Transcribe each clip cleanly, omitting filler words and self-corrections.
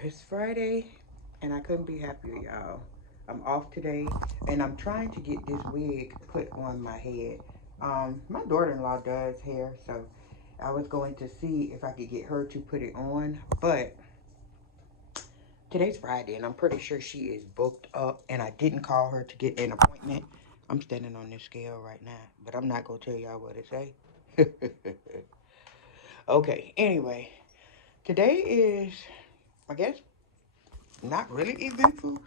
It's Friday, and I couldn't be happier, y'all. I'm off today, and I'm trying to get this wig put on my head. My daughter-in-law does hair, so I was going to see if I could get her to put it on, but today's Friday, and I'm pretty sure she is booked up, and I didn't call her to get an appointment. I'm standing on this scale right now, but I'm not going to tell y'all what it say. Okay, anyway, today is, I guess, not really eventful.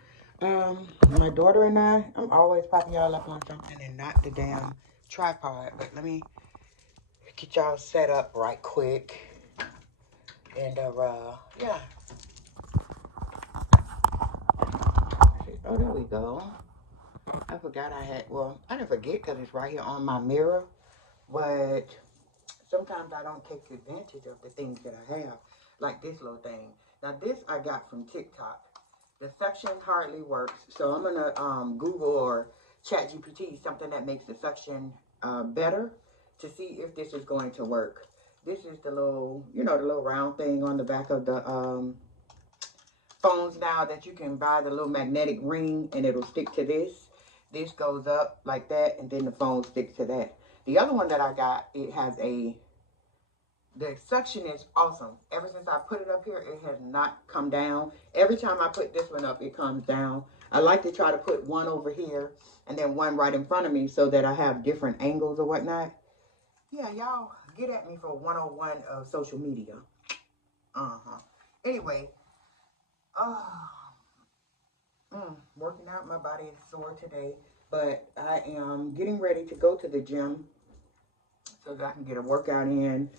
My daughter and I'm always popping y'all up on something and not the damn tripod. But let me get y'all set up right quick. And, yeah. Oh, there we go. I forgot I had, well, I didn't forget because it's right here on my mirror. But sometimes I don't take advantage of the things that I have. Like this little thing. Now, this I got from TikTok. The suction hardly works, so I'm gonna Google or Chat GPT something that makes the suction better to see if this is going to work. This is the little, the little round thing on the back of the phones now that you can buy the little magnetic ring and it'll stick to this. This goes up like that, and then the phone sticks to that. The other one that I got, it has the suction is awesome. Ever since I put it up here, it has not come down. Every time I put this one up, it comes down. I like to try to put one over here and then one right in front of me so that I have different angles or whatnot. Yeah, y'all get at me for 101 of social media. Anyway, uh, working out. My body is sore today, but I am getting ready to go to the gym so that I can get a workout in.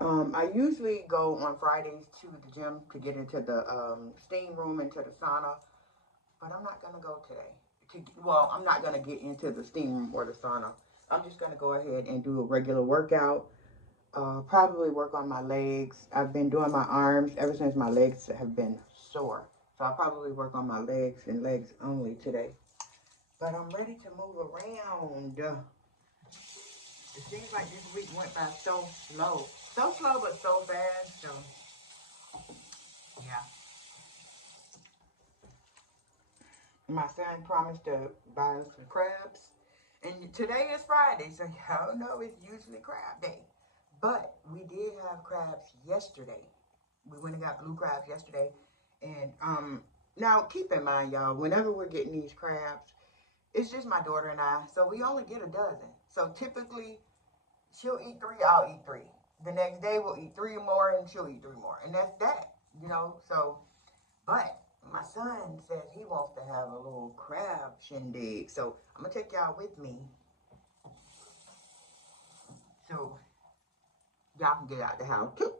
I usually go on Fridays to the gym to get into the steam room, into the sauna, but I'm not going to go today. Well, I'm not going to get into the steam room or the sauna. I'm just going to go ahead and do a regular workout. Probably work on my legs. I've been doing my arms ever since my legs have been sore. So I'll probably work on my legs and legs only today. But I'm ready to move around. It seems like this week went by so slow. So slow, but so fast. So, yeah. My son promised to buy us some crabs. And today is Friday, so y'all know it's usually crab day. But we did have crabs yesterday. We went and got blue crabs yesterday. And now keep in mind, y'all, whenever we're getting these crabs, it's just my daughter and I. So we only get a dozen. So typically, she'll eat three, I'll eat three. The next day, we'll eat three more, and she'll eat three more. And that's that, So, but my son says he wants to have a little crab shindig. So I'm going to take y'all with me so y'all can get out the house too.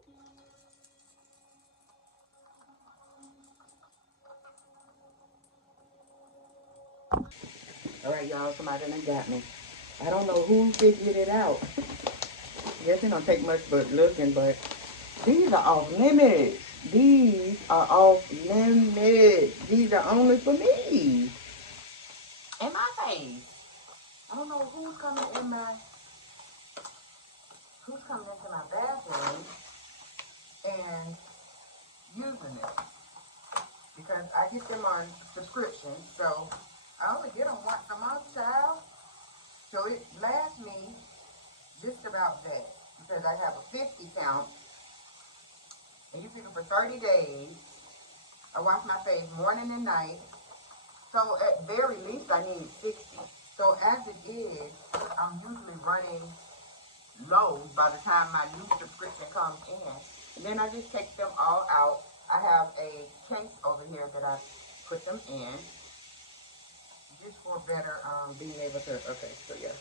All right, y'all, somebody done got me. I don't know who figured it out. Guess it don't take much but looking, but these are off limits. These are off limits. These are only for me. In my face. I don't know who's coming into my bathroom and using it. Because I get them on subscription, so I only get them once a month, child. So it lasts me just about that. Because I have a 50 count, and you pick it for 30 days. I wash my face morning and night. So at very least, I need 60. So as it is, I'm usually running low by the time my new subscription comes in. And then I just take them all out. I have a case over here that I put them in. Just for better being able to, okay, so yeah.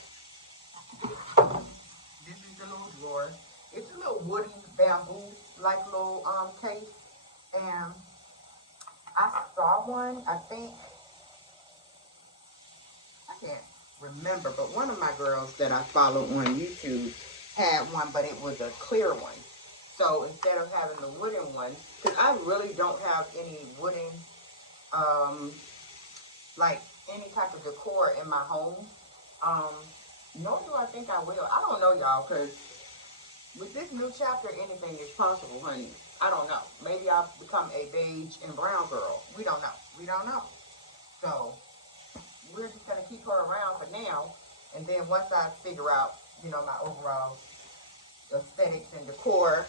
This is the little drawer. It's a little wooden bamboo like little case. And I saw one, I think, I can't remember, but one of my girls that I follow on YouTube had one, but it was a clear one. So instead of having the wooden one, because I really don't have any wooden, like any type of decor in my home. Um, Nor do I think I will. I don't know, y'all, because with this new chapter, anything is possible, honey. I don't know. Maybe I'll become a beige and brown girl. We don't know. We don't know. So we're just going to keep her around for now. And then once I figure out, you know, my overall aesthetics and decor,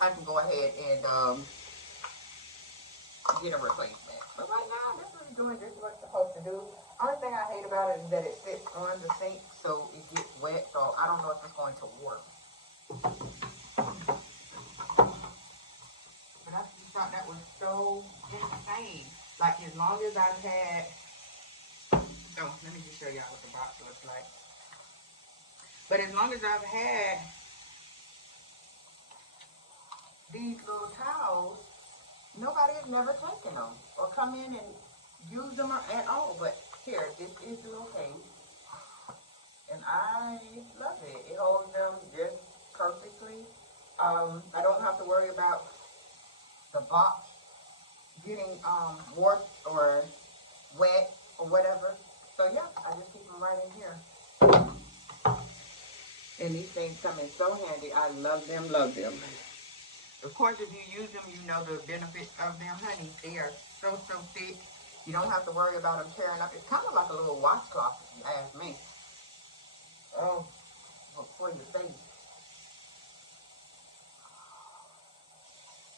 I can go ahead and get a replacement. But right now, this is doing just what it's supposed to do. Only thing I hate about it is that it sits on the sink, so it gets wet. So I don't know if it's going to work. But I just thought that was so insane. Like, as long as I've had... Oh, let me just show y'all what the box looks like. But as long as I've had these little towels, nobody has never taken them or come in and used them at all. But here, this is the little case. And I love it. It holds them just perfectly. I don't have to worry about the box getting warped or wet or whatever. So yeah, I just keep them right in here. And these things come in so handy. I love them, love them. Of course, if you use them, you know the benefits of them, honey. They are so thick. You don't have to worry about them tearing up. It's kind of like a little washcloth, if you ask me. Oh, for your face.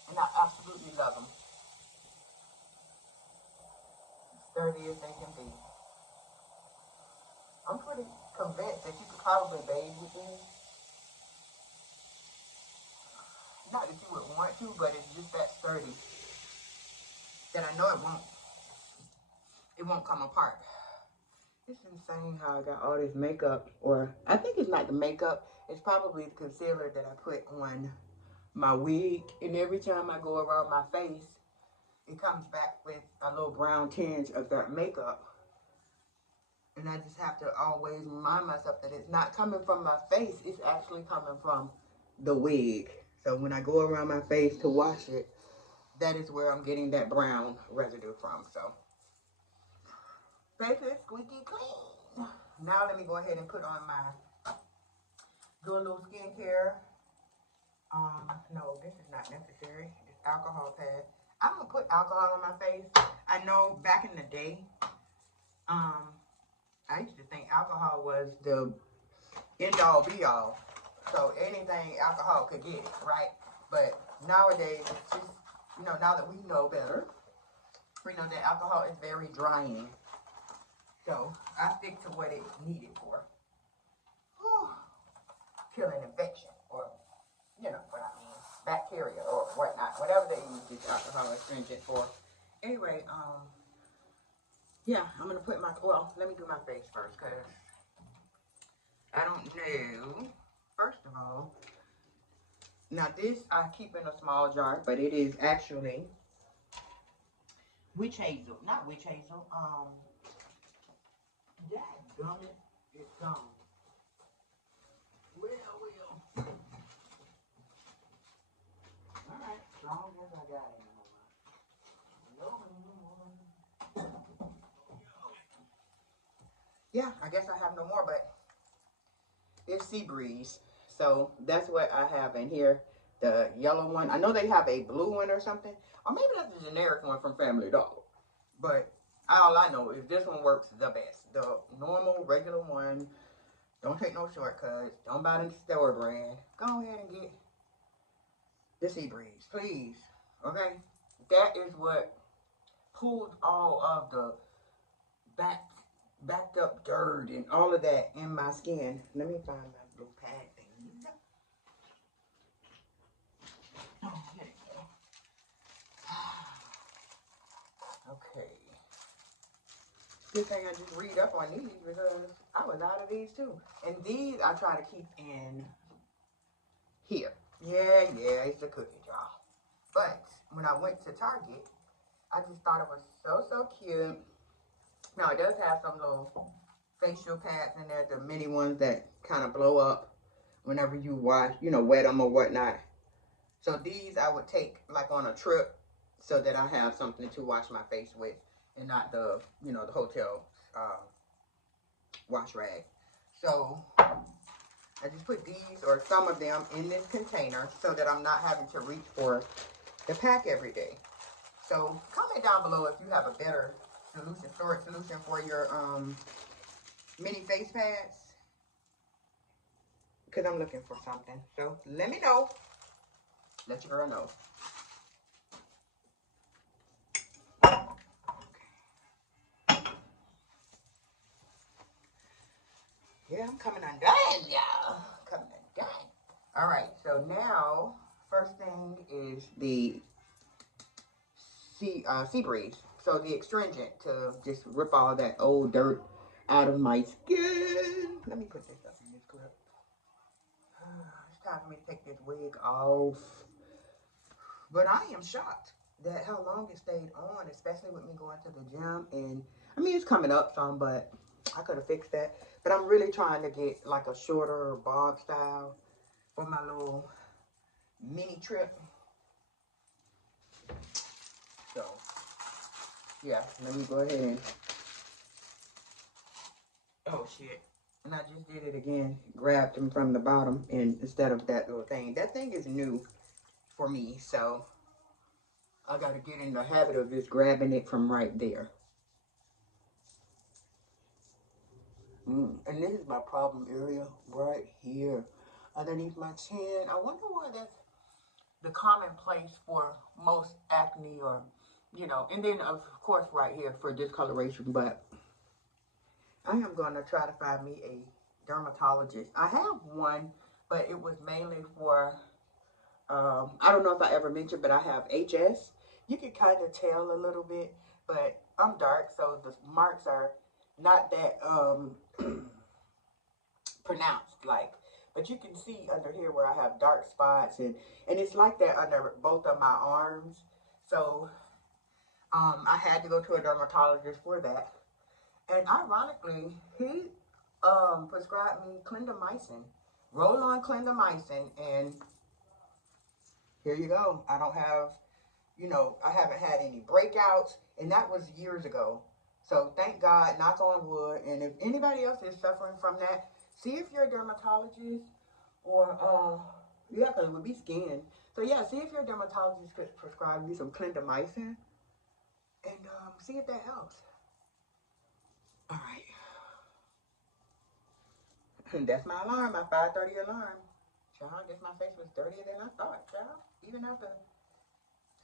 And I absolutely love them. Sturdy as they can be. I'm pretty convinced that you could probably bathe with these. Not that you would want to, but it's just that sturdy that I know it won't come apart. It's insane how I got all this makeup, or I think it's not the makeup, it's probably the concealer that I put on my wig, and every time I go around my face, it comes back with a little brown tinge of that makeup. And I just have to always remind myself that it's not coming from my face, it's actually coming from the wig. So when I go around my face to wash it, that is where I'm getting that brown residue from. So face is squeaky clean. Now let me go ahead and put on do a little skincare. No, this is not necessary. It's alcohol pad. I'm gonna put alcohol on my face. I know back in the day, I used to think alcohol was the end all be all. So anything alcohol could get it, right? But nowadays, it's just, you know, now that we know better, we know that alcohol is very drying. So I stick to what it's needed for. Whew. Killing infection, or, you know what I mean, bacteria or whatnot, whatever they use this alcohol astringent for. Anyway, yeah, I'm gonna put well, let me do my face first, because I don't know. First of all, now this I keep in a small jar, but it is actually witch hazel, not witch hazel, dadgummit, it's gone. Well. Alright, as long as I got it. Yeah, I guess I have no more, but it's Sea Breeze. So that's what I have in here. The yellow one. I know they have a blue one or something. Or maybe that's the generic one from Family Dollar. But all I know is this one works the best. The normal, regular one. Don't take no shortcuts. Don't buy the store brand. Go ahead and get the Sea Breeze, please. Okay? That is what pulls all of the backed up dirt and all of that in my skin. Let me find my blue pad thing. Oh, here it go. Okay. Good thing I just read up on these because I was out of these too. And these I try to keep in here. Yeah, it's a cookie jar. But when I went to Target, I just thought it was so cute. Now it does have some little facial pads in there, the mini ones that kind of blow up whenever you wash, you know, wet them or whatnot. So these I would take like on a trip so that I have something to wash my face with and not the, you know, the hotel wash rag. So I just put these or some of them in this container so that I'm not having to reach for the pack every day. So comment down below if you have a better solution, storage solution for your mini face pads. Because I'm looking for something. So let me know. Let your girl know. Yeah, I'm coming undone, y'all. Coming undone. All right, so now, first thing is the sea breeze. So the astringent to just rip all that old dirt out of my skin. Let me put this up in this clip. It's time for me to take this wig off. But I am shocked that how long it stayed on, especially with me going to the gym. And I mean, it's coming up some, but I could have fixed that. But I'm really trying to get like a shorter bob style for my little mini trip. So, yeah, let me go ahead and... Oh, shit. And I just did it again. Grabbed them from the bottom and instead of that little thing. That thing is new for me, so I got to get in the habit of just grabbing it from right there. And this is my problem area right here, underneath my chin. I wonder why that's the common place for most acne, or, you know, and then of course right here for discoloration. But I am going to try to find me a dermatologist. I have one, but it was mainly for, I don't know if I ever mentioned, but I have HS. You can kind of tell a little bit, but I'm dark, so the marks are not that, pronounced, like, but you can see under here where I have dark spots, and it's like that under both of my arms. So I had to go to a dermatologist for that, and ironically he prescribed me clindamycin, roll-on clindamycin, and here you go. I don't have, you know, I haven't had any breakouts, and that was years ago. So thank God, knock on wood. And if anybody else is suffering from that, see if your dermatologist or, yeah, because it would be skin. So yeah, see if your dermatologist could prescribe you some clindamycin and see if that helps. All right. And that's my alarm, my 5:30 alarm. Child, I guess my face was dirtier than I thought, child. Even after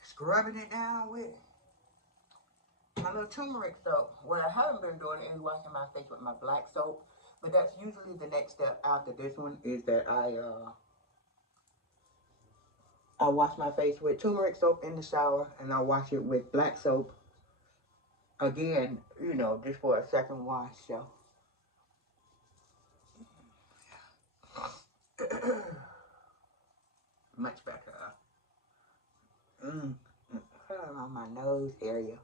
scrubbing it down with my little turmeric soap. What I haven't been doing is washing my face with my black soap, but that's usually the next step after this one, is that I wash my face with turmeric soap in the shower, and I wash it with black soap again, you know, just for a second wash. So much better. On my nose area.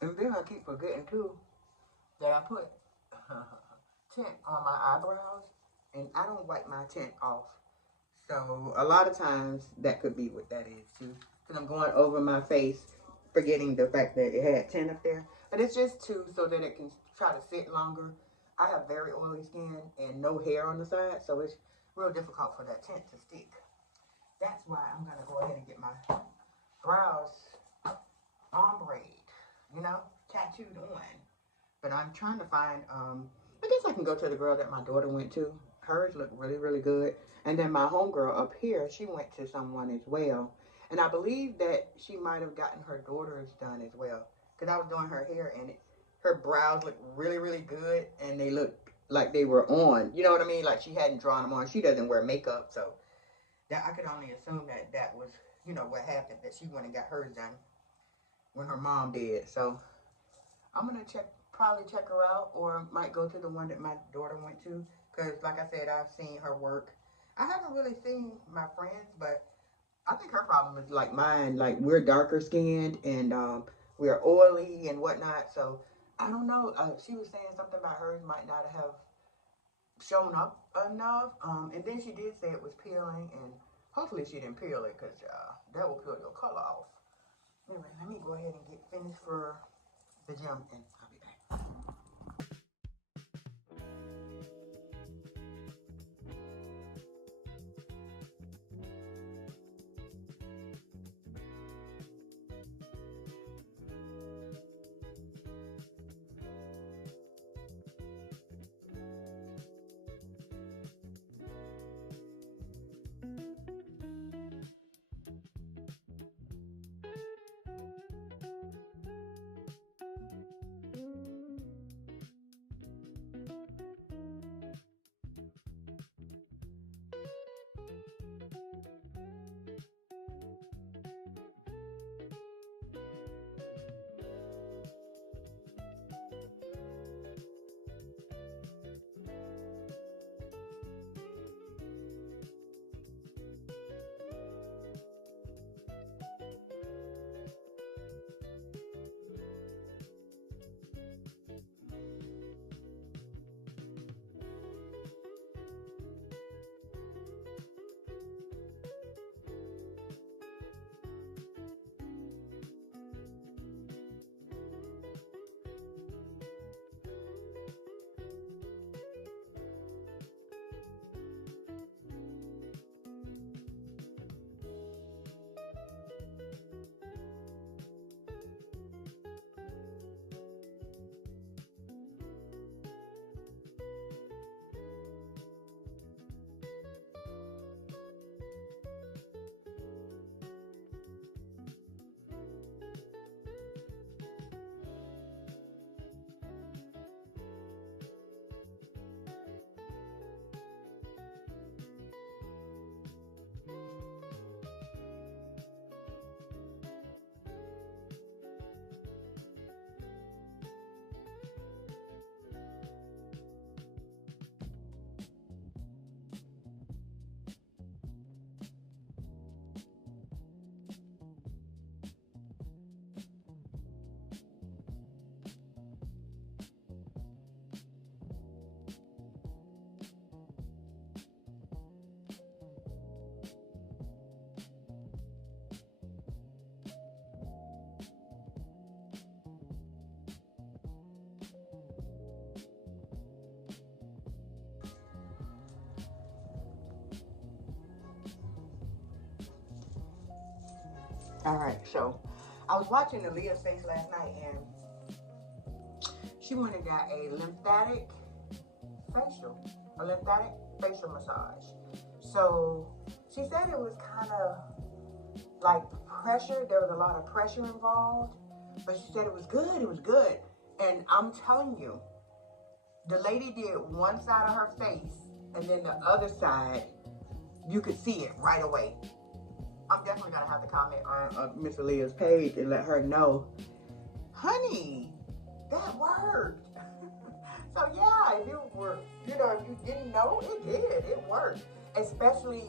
And then I keep forgetting too that I put tint on my eyebrows, and I don't wipe my tint off. So a lot of times that could be what that is too. Because I'm going over my face, forgetting the fact that it had tint up there. But it's just so that it can try to sit longer. I have very oily skin and no hair on the side, so it's real difficult for that tint to stick. That's why I'm gonna go ahead and get my brows ombre, you know, tattooed on. But I'm trying to find, I guess I can go to the girl that my daughter went to. Hers look really, really good. And then my homegirl up here, she went to someone as well. And I believe that she might have gotten her daughter's done as well. Because I was doing her hair, and her brows looked really, really good. And they looked like they were on. You know what I mean? Like she hadn't drawn them on. She doesn't wear makeup. So that I could only assume that that was, you know, what happened. That she went and got hers done when her mom did. So I'm going to probably check her out, or might go to the one that my daughter went to. Because, like I said, I've seen her work. I haven't really seen my friends, but I think her problem is like mine. Like, we're darker skinned, and we're oily and whatnot. So, I don't know. She was saying something about hers might not have shown up enough. And then she did say it was peeling, and hopefully she didn't peel it, because that will peel your color off. Anyway, let me go ahead and get finished for the gym, and I'll be back. All right, so I was watching Aaliyah's face last night, and she went and got a lymphatic facial massage. So she said it was kind of like pressure. There was a lot of pressure involved, but she said it was good. It was good. And I'm telling you, the lady did one side of her face, and then the other side, you could see it right away. I'm definitely gonna have to comment on Miss Aaliyah's page and let her know, honey, that worked. So yeah, if you were, if you didn't know, it did. It worked. Especially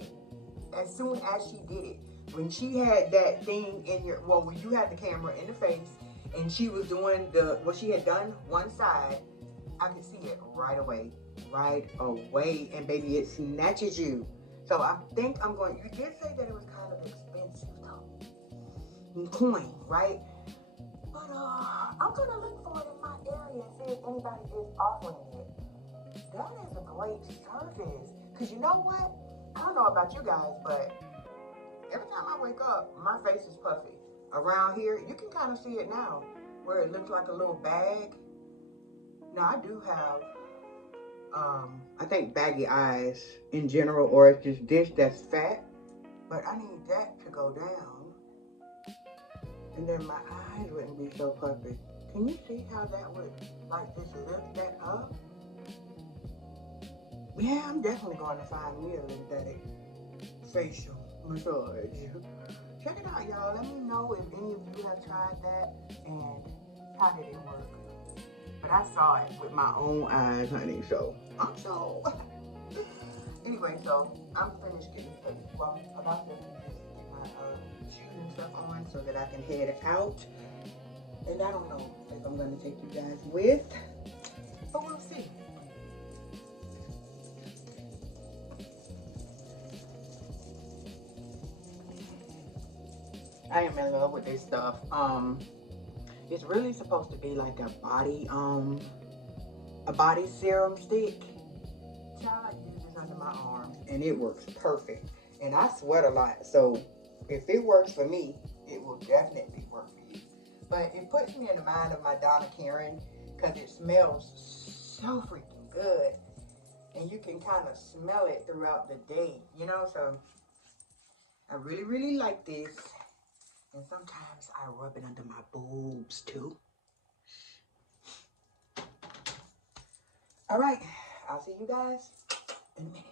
as soon as she did it. When she had that thing in your, well, when you had the camera in the face and she was doing what she had done one side, I could see it right away. And baby, it snatches you. So I think you did say that it was kind of expensive though. Coin, right? But I'm gonna look for it in my area and see if anybody is offering it. That is a great service. Cause you know what? I don't know about you guys, but every time I wake up, my face is puffy. Around here, you can kind of see it now, where it looks like a little bag. Now I do have, I think baggy eyes in general, or it's just this that's fat. But I need that to go down, and then my eyes wouldn't be so puffy. Can you see how that would, like, just lift that up? Yeah, I'm definitely going to find me a lymphatic facial massage. Check it out, y'all. Let me know if any of you have tried that and how did it work. But I saw it with my own eyes, honey, so I'm so. Anyway, so I'm finished getting ready. Well, I'm about to get my shoes and stuff on so that I can head out. And I don't know if I'm going to take you guys with, but we'll see. I am in love with this stuff. It's really supposed to be like a body serum stick. Child, I use this under my arms and it works perfect. And I sweat a lot, so if it works for me, it will definitely work for you. But it puts me in the mind of my Donna Karen because it smells so freaking good. And you can kind of smell it throughout the day, you know? So I really, really like this. And sometimes I rub it under my boobs too. All right, I'll see you guys in a minute.